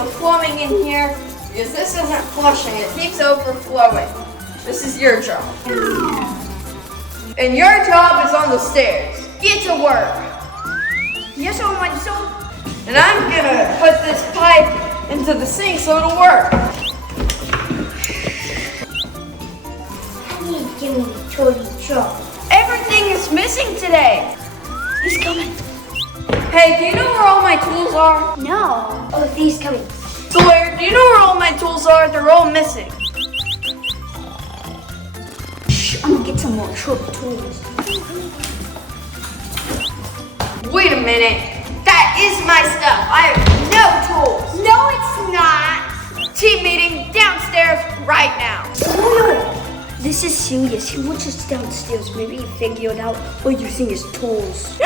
some plumbing in here because this isn't flushing. It keeps overflowing. This is your job. And your job is on the stairs. Get to work. Yes, oh my soul. And I'm gonna put this pipe into the sink so it'll work. Honey, give me the toy truck. Everything is missing today. He's coming. Hey, do you know where all my tools are? No. Oh, he's coming. Sawyer, do you know where all my tools are? They're all missing. Shh, I'm gonna get some more tools. Wait a minute. That is my stuff. I have no tools. No, it's not. Team meeting downstairs right now. No. This is serious. He wants us downstairs. Maybe he figured out we're using his tools.